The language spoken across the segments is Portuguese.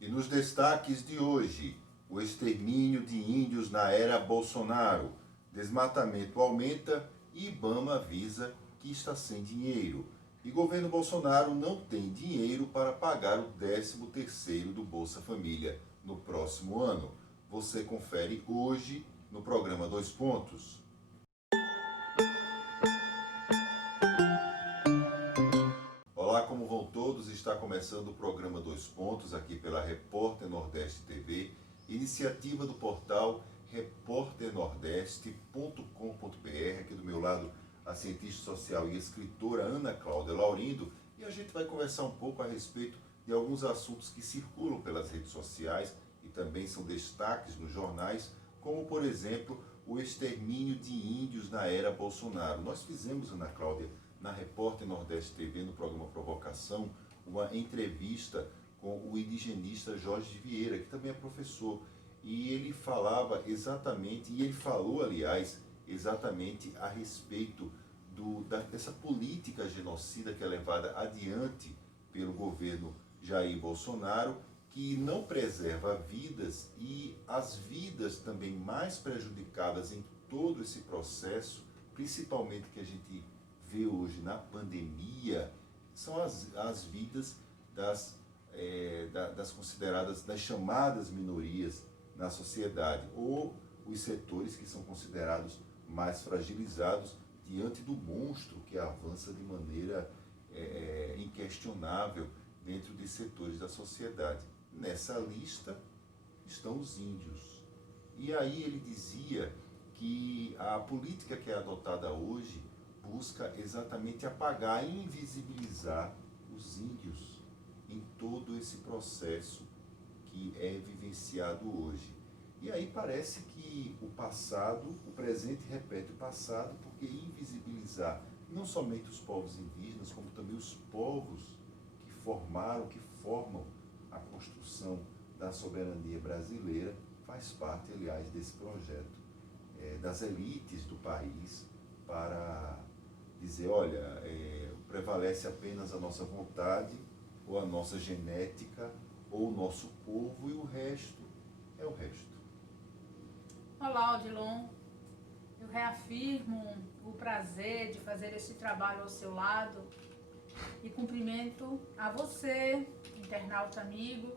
E nos destaques de hoje, o extermínio de índios na era Bolsonaro, desmatamento aumenta e IBAMA avisa que está sem dinheiro. E governo Bolsonaro não tem dinheiro para pagar o 13º do Bolsa Família no próximo ano. Você confere hoje no programa Dois Pontos. Olá, como vão todos? Está começando o programa Dois Pontos aqui pela Repórter Nordeste TV, iniciativa do portal repórternordeste.com.br. Aqui do meu lado, a cientista social e escritora Ana Cláudia Laurindo, e a gente vai conversar um pouco a respeito de alguns assuntos que circulam pelas redes sociais e também são destaques nos jornais, como, por exemplo, o extermínio de índios na era Bolsonaro. Nós fizemos, Ana Cláudia, na Repórter Nordeste TV, no programa Provocação, uma entrevista com o indigenista Jorge Vieira, que também é professor, e ele falava exatamente, e ele falou, aliás, exatamente a respeito dessa política genocida que é levada adiante pelo governo Jair Bolsonaro, que não preserva vidas, e as vidas também mais prejudicadas em todo esse processo, principalmente que a gente vê hoje na pandemia, são as vidas das consideradas, das chamadas minorias na sociedade, ou os setores que são considerados mais fragilizados diante do monstro que avança de maneira inquestionável dentro de setores da sociedade. Nessa lista estão os índios. E aí ele dizia que a política que é adotada hoje busca exatamente apagar e invisibilizar os índios em todo esse processo que é vivenciado hoje. E aí parece que o passado, o presente repete o passado, porque invisibilizar não somente os povos indígenas, como também os povos que formam a construção da soberania brasileira, faz parte, aliás, desse projeto das elites do país para dizer, olha, prevalece apenas a nossa vontade, ou a nossa genética, ou o nosso povo, e o resto é o resto. Olá, Odilon. Eu reafirmo o prazer de fazer esse trabalho ao seu lado e cumprimento a você, internauta amigo,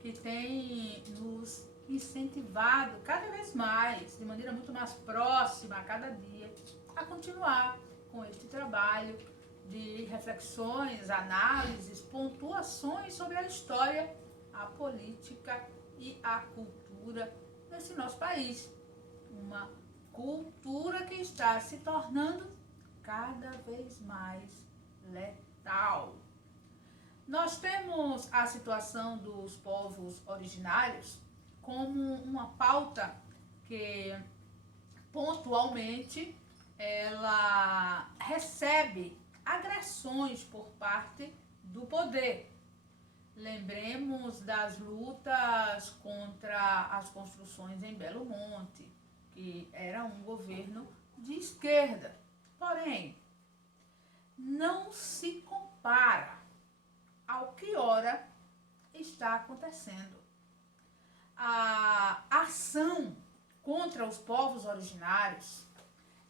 que tem nos incentivado cada vez mais, de maneira muito mais próxima a cada dia, a continuar com este trabalho de reflexões, análises, pontuações sobre a história, a política e a cultura desse nosso país. Uma cultura que está se tornando cada vez mais letal. Nós temos a situação dos povos originários como uma pauta que pontualmente ela recebe agressões por parte do poder. Lembremos das lutas contra as construções em Belo Monte, que era um governo de esquerda. Porém, não se compara ao que ora está acontecendo. A ação contra os povos originários,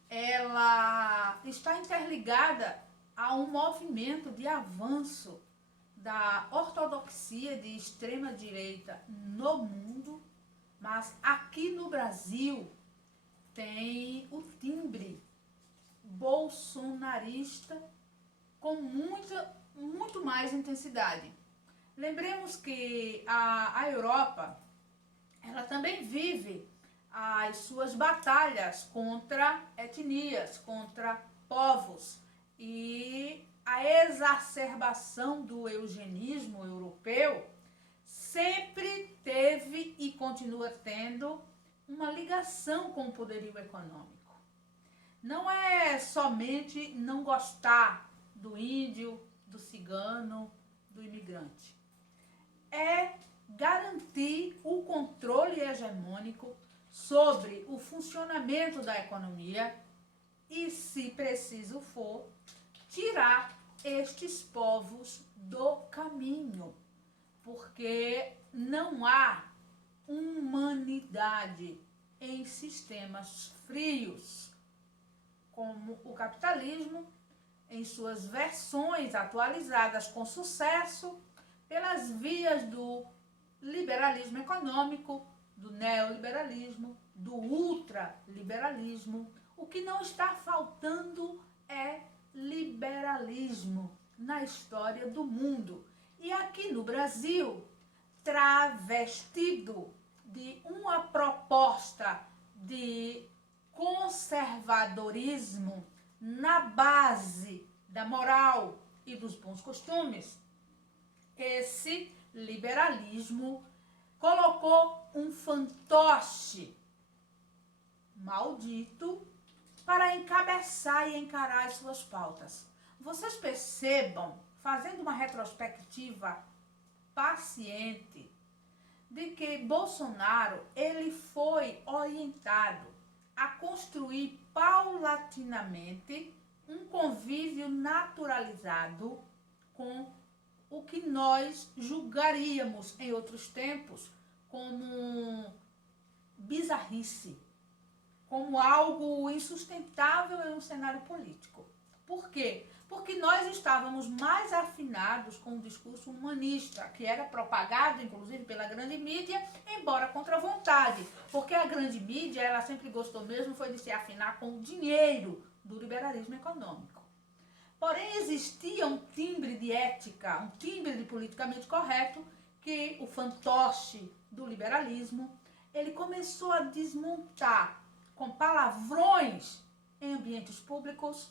ela está interligada a um movimento de avanço da ortodoxia de extrema direita no mundo, mas aqui no Brasil tem o timbre bolsonarista com muito mais intensidade. Lembremos que a Europa, ela também vive as suas batalhas contra etnias, contra povos, e a exacerbação do eugenismo europeu sempre teve e continua tendo uma ligação com o poderio econômico. Não é somente não gostar do índio, do cigano, do imigrante. É garantir o controle hegemônico sobre o funcionamento da economia e, se preciso for, tirar estes povos do caminho, porque não há humanidade em sistemas frios, como o capitalismo, em suas versões atualizadas com sucesso, pelas vias do liberalismo econômico, do neoliberalismo, do ultraliberalismo. O que não está faltando é liberalismo na história do mundo. E aqui no Brasil, travestido de uma proposta de conservadorismo na base da moral e dos bons costumes, esse liberalismo colocou um fantoche maldito para encabeçar e encarar as suas pautas. Vocês percebam, fazendo uma retrospectiva paciente, de que Bolsonaro ele foi orientado a construir paulatinamente um convívio naturalizado com o que nós julgaríamos em outros tempos como bizarrice, como algo insustentável em um cenário político. Por quê? Porque nós estávamos mais afinados com o discurso humanista, que era propagado, inclusive, pela grande mídia, embora contra a vontade. Porque a grande mídia, ela sempre gostou mesmo, foi de se afinar com o dinheiro do liberalismo econômico. Porém, existia um timbre de ética, um timbre de politicamente correto, que o fantoche do liberalismo, ele começou a desmontar com palavrões em ambientes públicos,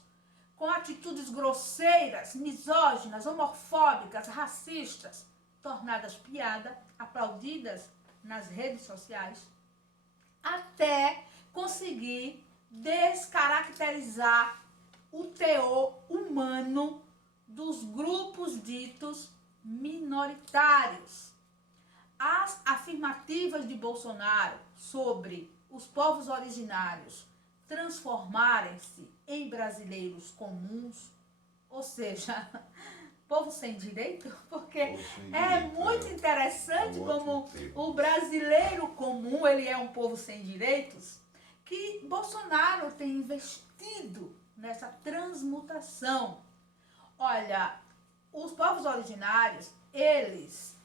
com atitudes grosseiras, misóginas, homofóbicas, racistas, tornadas piada, aplaudidas nas redes sociais, até conseguir descaracterizar o teor humano dos grupos ditos minoritários. As afirmativas de Bolsonaro sobre os povos originários transformarem-se em brasileiros comuns, ou seja, povo sem direito, porque é muito interessante como o brasileiro comum, ele é um povo sem direitos, que Bolsonaro tem investido nessa transmutação. Olha, os povos originários, eles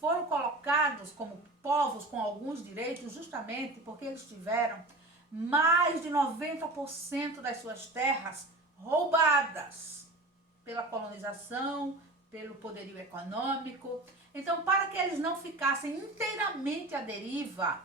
foram colocados como povos com alguns direitos justamente porque eles tiveram mais de 90% das suas terras roubadas pela colonização, pelo poderio econômico. Então, para que eles não ficassem inteiramente à deriva,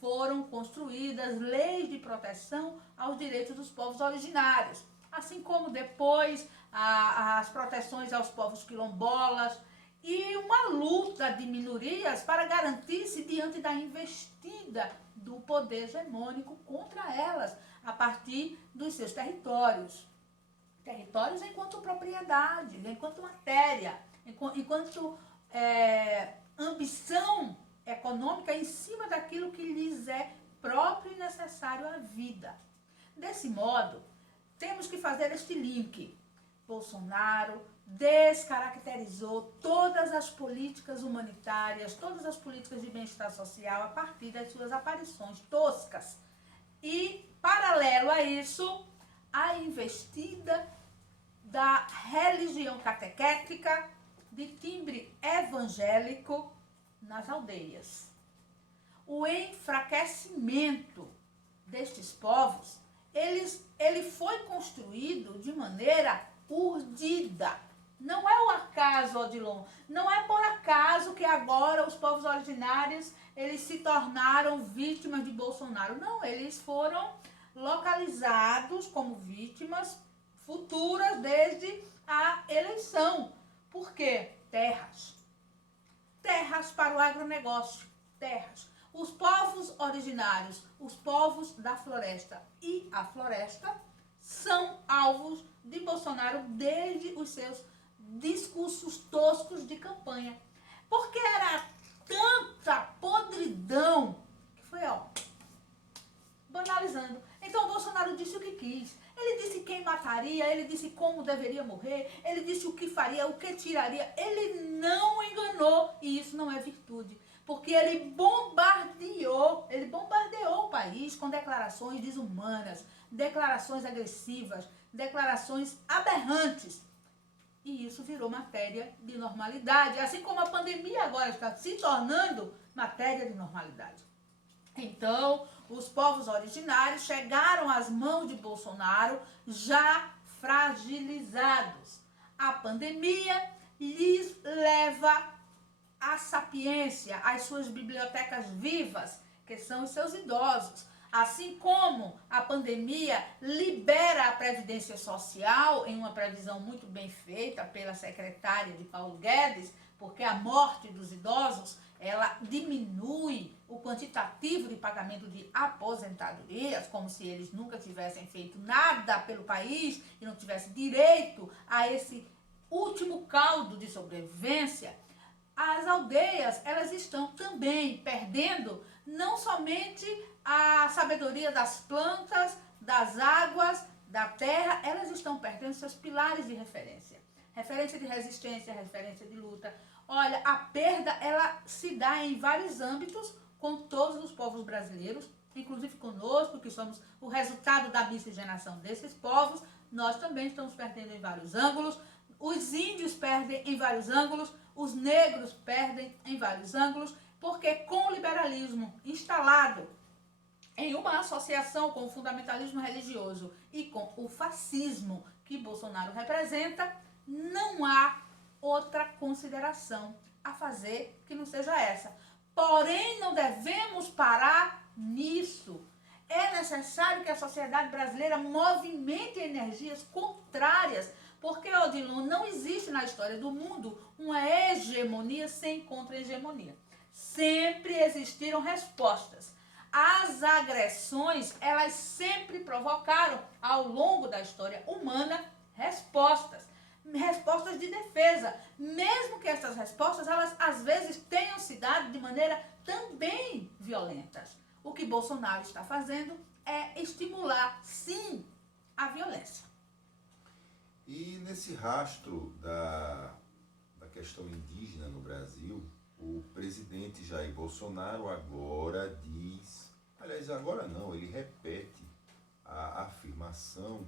foram construídas leis de proteção aos direitos dos povos originários, assim como depois as proteções aos povos quilombolas e uma luta de minorias para garantir-se diante da investida do poder hegemônico contra elas, a partir dos seus territórios. Territórios enquanto propriedade, enquanto matéria, enquanto ambição econômica em cima daquilo que lhes é próprio e necessário à vida. Desse modo, temos que fazer este link. Bolsonaro descaracterizou todas as políticas humanitárias, todas as políticas de bem-estar social a partir das suas aparições toscas. E, paralelo a isso, a investida da religião catequética de timbre evangélico nas aldeias. O enfraquecimento destes povos, ele foi construído de maneira urdida. Não é o acaso, Odilon, não é por acaso que agora os povos originários eles se tornaram vítimas de Bolsonaro. Não, eles foram localizados como vítimas futuras desde a eleição. Por quê? Terras. Terras para o agronegócio. Terras. Os povos originários, os povos da floresta e a floresta são alvos de Bolsonaro desde os seus discursos toscos de campanha. Porque era tanta podridão que foi, banalizando. Então, o Bolsonaro disse o que quis. Ele disse quem mataria morreria, ele disse como deveria morrer, ele disse o que faria, o que tiraria. Ele não enganou, e isso não é virtude. Porque ele bombardeou o país com declarações desumanas, declarações agressivas, declarações aberrantes. E isso virou matéria de normalidade, assim como a pandemia agora está se tornando matéria de normalidade. Então, os povos originários chegaram às mãos de Bolsonaro já fragilizados. A pandemia lhes leva a sapiência, as suas bibliotecas vivas, que são os seus idosos. Assim como a pandemia libera a Previdência Social, em uma previsão muito bem feita pela secretária de Paulo Guedes, porque a morte dos idosos, ela diminui o quantitativo de pagamento de aposentadorias, como se eles nunca tivessem feito nada pelo país e não tivessem direito a esse último caldo de sobrevivência. As aldeias, elas estão também perdendo não somente a sabedoria das plantas, das águas, da terra, elas estão perdendo seus pilares de referência. Referência de resistência, referência de luta. Olha, a perda, ela se dá em vários âmbitos com todos os povos brasileiros, inclusive conosco, que somos o resultado da miscigenação desses povos. Nós também estamos perdendo em vários ângulos. Os índios perdem em vários ângulos, os negros perdem em vários ângulos, porque com o liberalismo instalado em uma associação com o fundamentalismo religioso e com o fascismo que Bolsonaro representa, não há outra consideração a fazer que não seja essa. Porém, não devemos parar nisso. É necessário que a sociedade brasileira movimente energias contrárias, porque, Odilon, não existe na história do mundo uma hegemonia sem contra-hegemonia. Sempre existiram respostas. As agressões, elas sempre provocaram, ao longo da história humana, respostas de defesa. Mesmo que essas respostas, elas às vezes tenham se dado de maneira também violentas. O que Bolsonaro está fazendo é estimular, sim, a violência. E nesse rastro da questão indígena no Brasil, o presidente Jair Bolsonaro agora diz, aliás, agora não, ele repete a afirmação,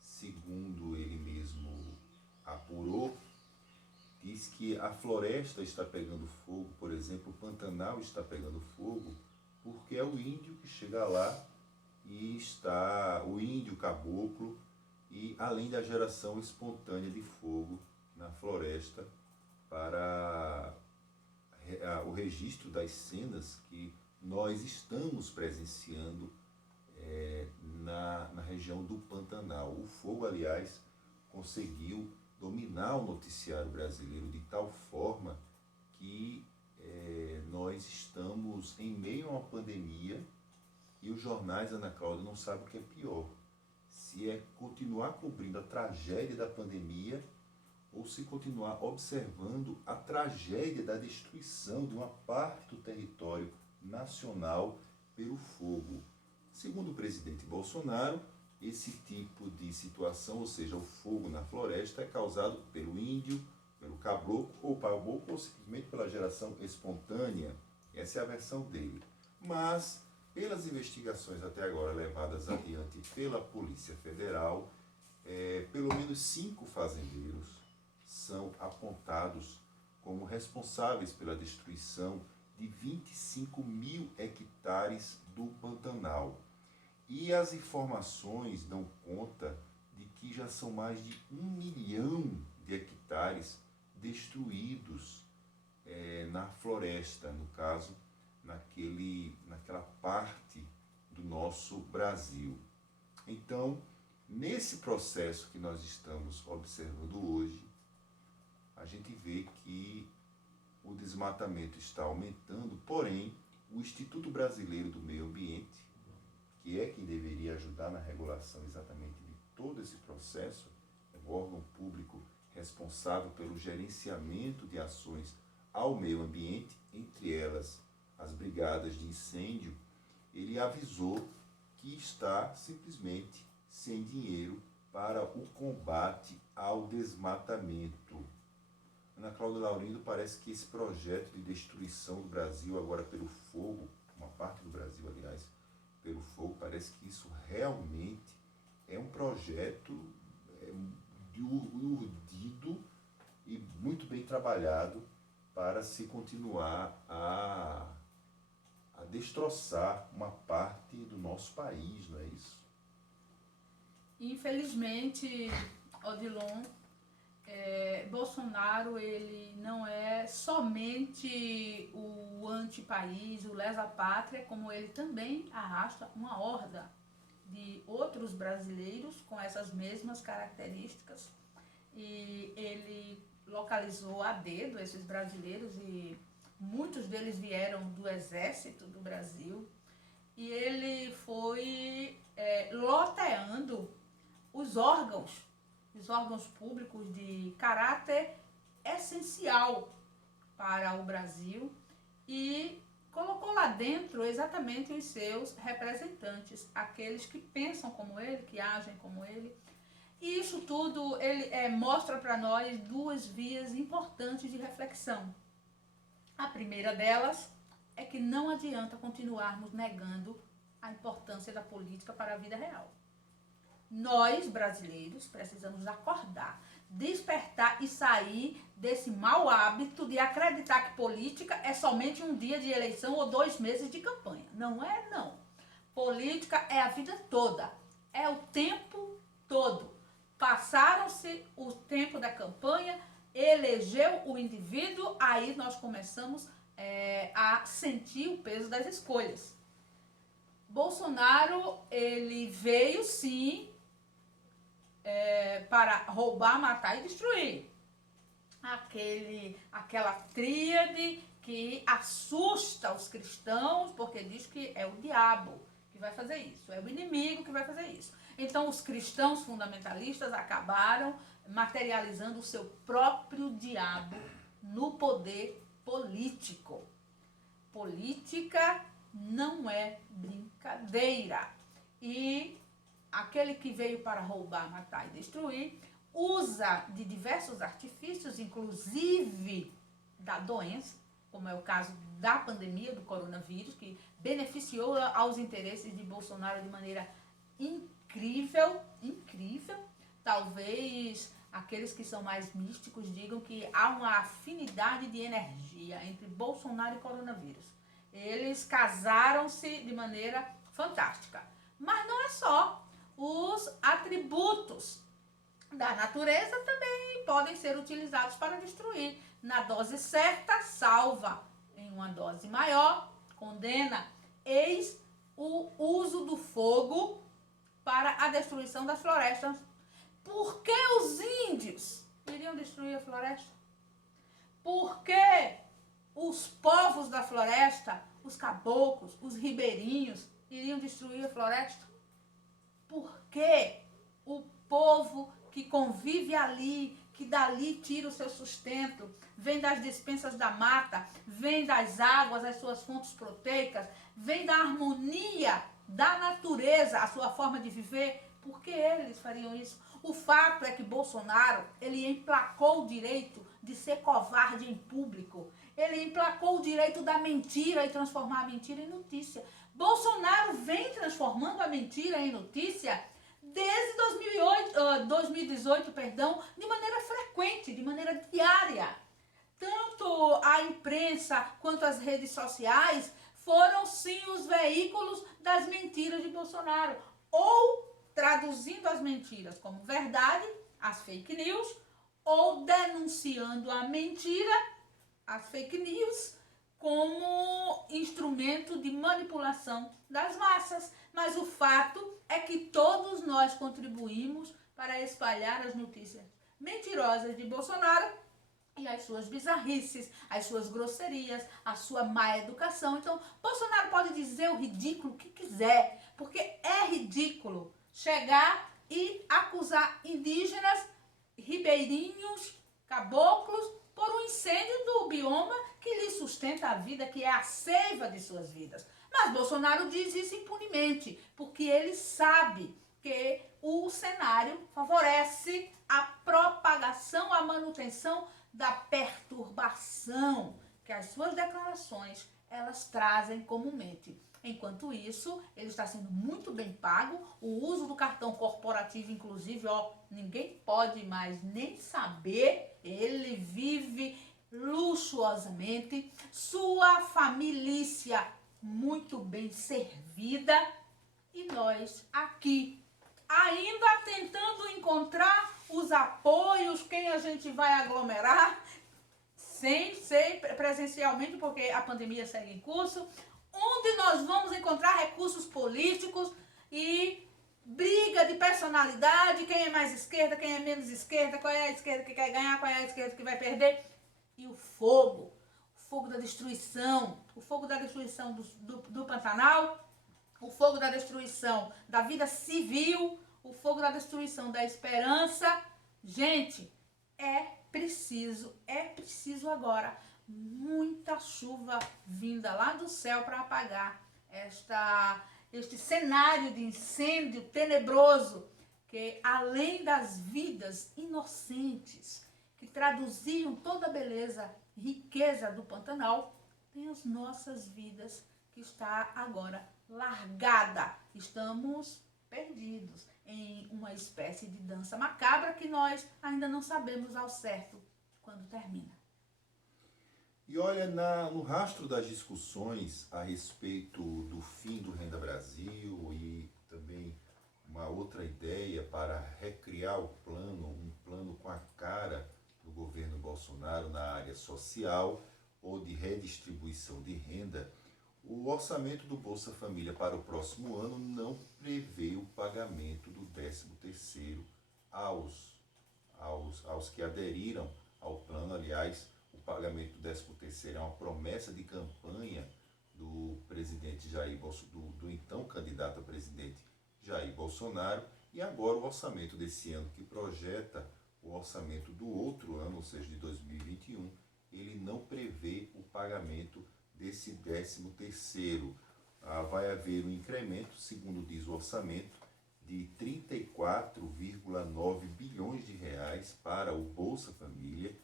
segundo ele mesmo apurou, diz que a floresta está pegando fogo, por exemplo, o Pantanal está pegando fogo, porque é o índio que chega lá e está, o índio caboclo, e além da geração espontânea de fogo na floresta para o registro das cenas que nós estamos presenciando na região do Pantanal. O fogo, aliás, conseguiu dominar o noticiário brasileiro de tal forma que nós estamos em meio a uma pandemia e os jornais, Ana Cláudia, não sabem o que é pior. Se é continuar cobrindo a tragédia da pandemia ou se continuar observando a tragédia da destruição de uma parte do território nacional pelo fogo. Segundo o presidente Bolsonaro, esse tipo de situação, ou seja, o fogo na floresta, é causado pelo índio, pelo caboclo ou simplesmente pela geração espontânea. Essa é a versão dele. Mas, pelas investigações até agora levadas adiante pela Polícia Federal, pelo menos 5 fazendeiros são apontados como responsáveis pela destruição de 25 mil hectares do Pantanal. E as informações dão conta de que já são mais de 1 milhão de hectares destruídos na floresta, no caso, naquela parte do nosso Brasil. Então, nesse processo que nós estamos observando hoje, a gente vê que o desmatamento está aumentando, porém, o Instituto Brasileiro do Meio Ambiente, que é quem deveria ajudar na regulação exatamente de todo esse processo, é o órgão público responsável pelo gerenciamento de ações ao meio ambiente, entre elas as brigadas de incêndio, ele avisou que está simplesmente sem dinheiro para o combate ao desmatamento. Ana Cláudia Laurindo, parece que esse projeto de destruição do Brasil agora pelo fogo, uma parte do Brasil, aliás, pelo fogo, parece que isso realmente é um projeto urdido e muito bem trabalhado para se continuar a destroçar uma parte do nosso país, não é isso? Infelizmente, Odilon, Bolsonaro, ele não é somente o antipaís, o lesa-pátria, como ele também arrasta uma horda de outros brasileiros com essas mesmas características. E ele localizou a dedo esses brasileiros e muitos deles vieram do exército do Brasil. E ele foi loteando os órgãos públicos de caráter essencial para o Brasil e colocou lá dentro exatamente os seus representantes, aqueles que pensam como ele, que agem como ele. E isso tudo ele mostra para nós duas vias importantes de reflexão. A primeira delas é que não adianta continuarmos negando a importância da política para a vida real. Nós, brasileiros, precisamos acordar, despertar e sair desse mau hábito de acreditar que política é somente um dia de eleição ou 2 meses de campanha. Não é, não. Política é a vida toda, é o tempo todo. Passaram-se o tempo da campanha, elegeu o indivíduo, aí nós começamos a sentir o peso das escolhas. Bolsonaro, ele veio sim para roubar, matar e destruir. Aquela tríade que assusta os cristãos, porque diz que é o diabo que vai fazer isso, é o inimigo que vai fazer isso. Então os cristãos fundamentalistas acabaram materializando o seu próprio diabo no poder político. Política não é brincadeira. E aquele que veio para roubar, matar e destruir, usa de diversos artifícios, inclusive da doença, como é o caso da pandemia do coronavírus, que beneficiou aos interesses de Bolsonaro de maneira incrível. Talvez aqueles que são mais místicos digam que há uma afinidade de energia entre Bolsonaro e coronavírus. Eles casaram-se de maneira fantástica. Mas não é só. Os atributos da natureza também podem ser utilizados para destruir. Na dose certa, salva. Em uma dose maior, condena. Eis o uso do fogo para a destruição das florestas. Por que os índios iriam destruir a floresta? Por que os povos da floresta, os caboclos, os ribeirinhos, iriam destruir a floresta? Porque o povo que convive ali, que dali tira o seu sustento, vem das despensas da mata, vem das águas, as suas fontes proteicas, vem da harmonia da natureza, a sua forma de viver, por que eles fariam isso? O fato é que Bolsonaro, ele emplacou o direito de ser covarde em público. Ele emplacou o direito da mentira e transformar a mentira em notícia. Bolsonaro vem transformando a mentira em notícia desde 2018, de maneira frequente, de maneira diária. Tanto a imprensa quanto as redes sociais foram sim os veículos das mentiras de Bolsonaro. Ou traduzindo as mentiras como verdade, as fake news, ou denunciando a mentira, as fake news, como instrumento de manipulação das massas. Mas o fato é que todos nós contribuímos para espalhar as notícias mentirosas de Bolsonaro e as suas bizarrices, as suas grosserias, a sua má educação. Então, Bolsonaro pode dizer o ridículo que quiser, porque é ridículo chegar e acusar indígenas, ribeirinhos, caboclos, por um incêndio do bioma que lhe sustenta a vida, que é a seiva de suas vidas. Mas Bolsonaro diz isso impunemente, porque ele sabe que o cenário favorece a propagação, a manutenção da perturbação que as suas declarações elas trazem comumente. Enquanto isso, ele está sendo muito bem pago. O uso do cartão corporativo, inclusive, ninguém pode mais nem saber. Ele vive luxuosamente. Sua família muito bem servida. E nós aqui, ainda tentando encontrar os apoios, quem a gente vai aglomerar, sem ser presencialmente, porque a pandemia segue em curso, onde nós vamos encontrar recursos políticos e briga de personalidade, quem é mais esquerda, quem é menos esquerda, qual é a esquerda que quer ganhar, qual é a esquerda que vai perder. E o fogo da destruição, o fogo da destruição do Pantanal, o fogo da destruição da vida civil, o fogo da destruição da esperança. Gente, é preciso agora muita chuva vinda lá do céu para apagar este cenário de incêndio tenebroso que, além das vidas inocentes que traduziam toda a beleza e riqueza do Pantanal, tem as nossas vidas que está agora largada. Estamos perdidos em uma espécie de dança macabra que nós ainda não sabemos ao certo quando termina. E olha, no rastro das discussões a respeito do fim do Renda Brasil e também uma outra ideia para recriar um plano com a cara do governo Bolsonaro na área social ou de redistribuição de renda, o orçamento do Bolsa Família para o próximo ano não prevê o pagamento do 13º aos que aderiram ao plano. Aliás, o pagamento do 13º é uma promessa de campanha do presidente Jair Bolsonaro, do então candidato a presidente Jair Bolsonaro, e agora o orçamento desse ano, que projeta o orçamento do outro ano, ou seja, de 2021, ele não prevê o pagamento desse 13º. Vai haver um incremento, segundo diz o orçamento, de 34,9 bilhões de reais para o Bolsa Família.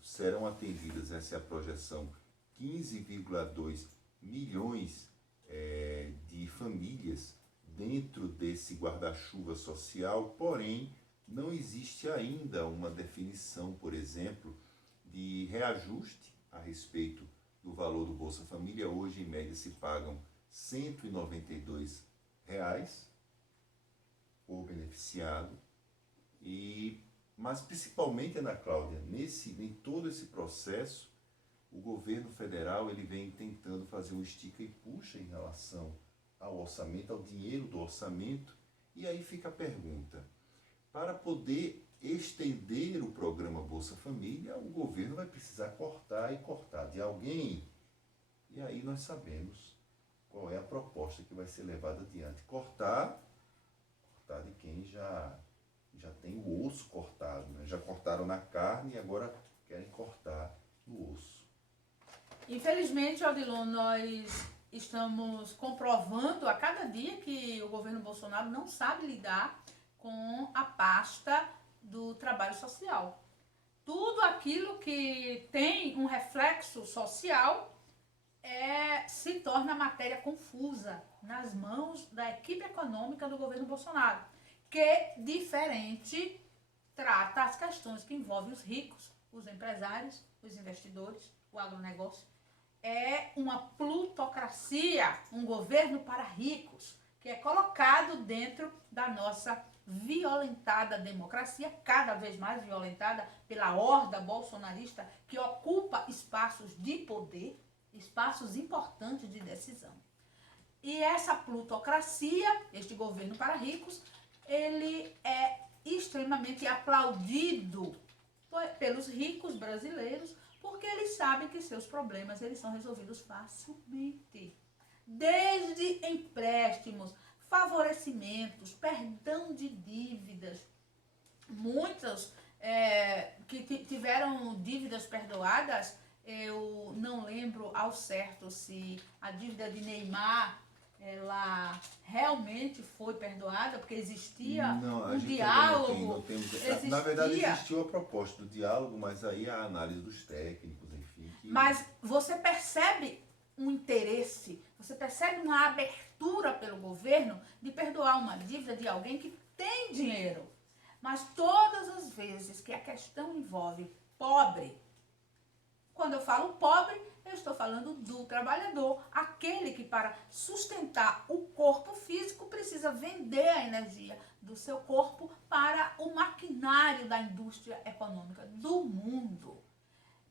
Serão atendidas, essa é a projeção, 15,2 milhões de famílias dentro desse guarda-chuva social, porém não existe ainda uma definição, por exemplo, de reajuste a respeito do valor do Bolsa Família. Hoje, em média, se pagam R$ 192 por beneficiado. Mas, principalmente, Ana Cláudia, em todo esse processo, o governo federal ele vem tentando fazer um estica e puxa em relação ao orçamento, ao dinheiro do orçamento. E aí fica a pergunta: para poder estender o programa Bolsa Família, o governo vai precisar cortar de alguém. E aí nós sabemos qual é a proposta que vai ser levada adiante. Cortar de quem já tem o osso cortado, né? Já cortaram na carne e agora querem cortar no osso. Infelizmente, Odilon, nós estamos comprovando a cada dia que o governo Bolsonaro não sabe lidar com a pasta do trabalho social. Tudo aquilo que tem um reflexo social se torna matéria confusa nas mãos da equipe econômica do governo Bolsonaro, que, diferente, trata as questões que envolvem os ricos, os empresários, os investidores, o agronegócio. É uma plutocracia, um governo para ricos, que é colocado dentro da nossa violentada democracia, cada vez mais violentada pela horda bolsonarista, que ocupa espaços de poder, espaços importantes de decisão. E essa plutocracia, este governo para ricos, ele é extremamente aplaudido pelos ricos brasileiros, porque eles sabem que seus problemas eles são resolvidos facilmente. Desde empréstimos, favorecimentos, perdão de dívidas. Muitos que tiveram dívidas perdoadas, eu não lembro ao certo se a dívida de Neymar ela realmente foi perdoada, porque existia não, um diálogo. Não temos, existia, na verdade, existiu a proposta do diálogo, mas aí a análise dos técnicos, enfim. Mas você percebe um interesse, você percebe uma abertura pelo governo de perdoar uma dívida de alguém que tem dinheiro. Mas todas as vezes que a questão envolve pobre, quando eu falo pobre, eu estou falando do trabalhador, aquele que para sustentar o corpo físico precisa vender a energia do seu corpo para o maquinário da indústria econômica do mundo.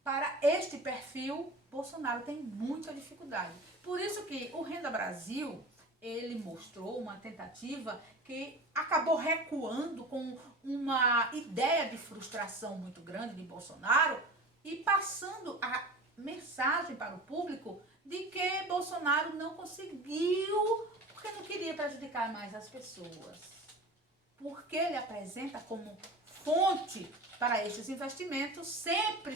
Para este perfil, Bolsonaro tem muita dificuldade. Por isso que o Renda Brasil, ele mostrou uma tentativa que acabou recuando com uma ideia de frustração muito grande de Bolsonaro e passando a mensagem para o público de que Bolsonaro não conseguiu, porque não queria prejudicar mais as pessoas. Porque ele apresenta como fonte para esses investimentos sempre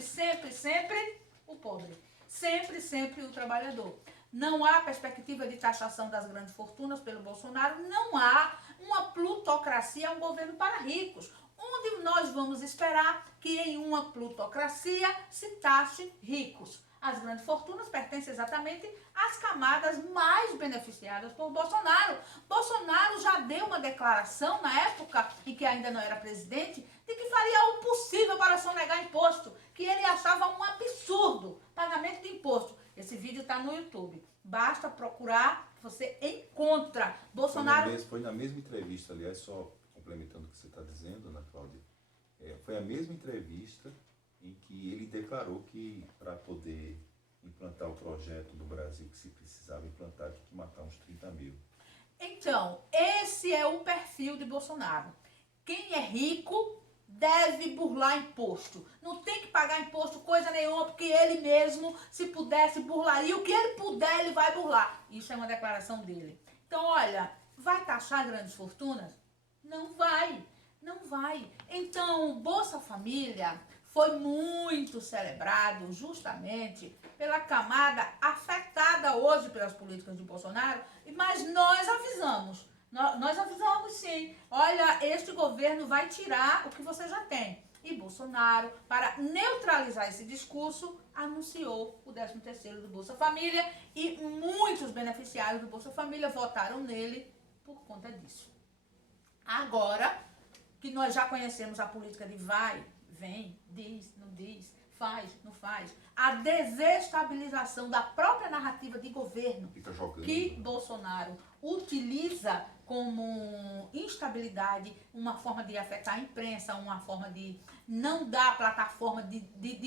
o pobre. Sempre o trabalhador. Não há perspectiva de taxação das grandes fortunas pelo Bolsonaro, não há uma plutocracia, um governo para ricos. Onde nós vamos esperar que em uma plutocracia se taxe ricos? As grandes fortunas pertencem exatamente às camadas mais beneficiadas por Bolsonaro. Bolsonaro já deu uma declaração na época em que ainda não era presidente de que faria o possível para sonegar imposto, que ele achava um absurdo pagamento de imposto. Esse vídeo está no YouTube. Basta procurar, você encontra. Bolsonaro... Foi na mesma entrevista, aliás, só complementando o que você está dizendo, Ana Cláudia, foi a mesma entrevista em que ele declarou que para poder implantar o projeto no Brasil que se precisava implantar, tinha que matar uns 30 mil. Então, esse é o perfil de Bolsonaro. Quem é rico deve burlar imposto. Não tem que pagar imposto coisa nenhuma, porque ele mesmo, se pudesse, burlaria. O que ele puder, ele vai burlar. Isso é uma declaração dele. Então, olha, vai taxar grandes fortunas? Não vai. Não vai. Então, Bolsa Família foi muito celebrado justamente pela camada afetada hoje pelas políticas de Bolsonaro, mas nós avisamos. Nós avisamos sim. Olha, este governo vai tirar o que você já tem. E Bolsonaro, para neutralizar esse discurso, anunciou o 13º do Bolsa Família e muitos beneficiários do Bolsa Família votaram nele por conta disso. Agora que nós já conhecemos a política de vai, vem, diz, não diz, faz, não faz, a desestabilização da própria narrativa de governo que Bolsonaro utiliza como instabilidade, uma forma de afetar a imprensa, uma forma de não dar plataforma de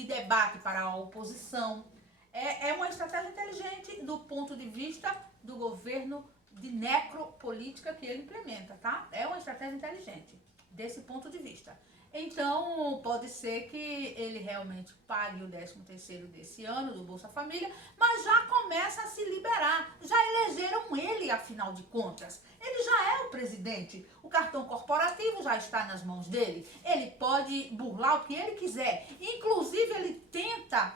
debate para a oposição. É uma estratégia inteligente do ponto de vista do governo de necropolítica que ele implementa, tá? É uma estratégia inteligente desse ponto de vista. Então, pode ser que ele realmente pague o 13º desse ano do Bolsa Família, mas já começa a se liberar. Já elegeram ele, afinal de contas. Ele já é o presidente. O cartão corporativo já está nas mãos dele. Ele pode burlar o que ele quiser. Inclusive, ele tenta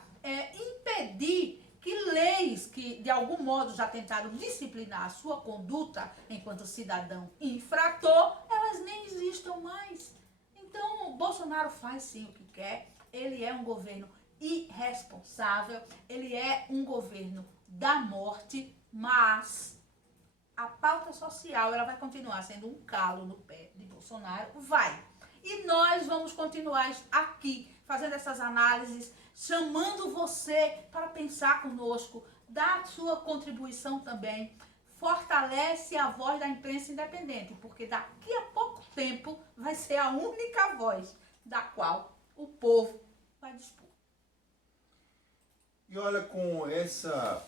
impedir que leis que, de algum modo, já tentaram disciplinar a sua conduta enquanto cidadão infrator, elas nem existam mais. Então, Bolsonaro faz sim o que quer, ele é um governo irresponsável, ele é um governo da morte, mas a pauta social ela vai continuar sendo um calo no pé de Bolsonaro, vai. E nós vamos continuar aqui, fazendo essas análises, chamando você para pensar conosco, dar a sua contribuição também. Fortalece a voz da imprensa independente, porque daqui a pouco tempo vai ser a única voz da qual o povo vai dispor. E olha, com essa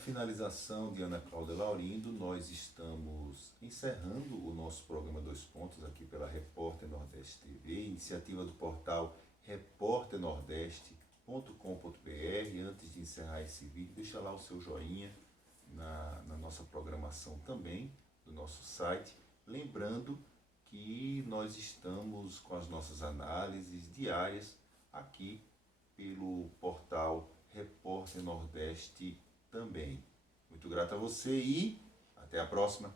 finalização de Ana Cláudia Laurindo, nós estamos encerrando o nosso programa Dois Pontos aqui pela Repórter Nordeste TV, iniciativa do portal repórternordeste.com.br. Antes de encerrar esse vídeo, deixa lá o seu joinha na nossa programação também, do nosso site. Lembrando que nós estamos com as nossas análises diárias aqui pelo portal Repórter Nordeste também. Muito grato a você e Até a próxima.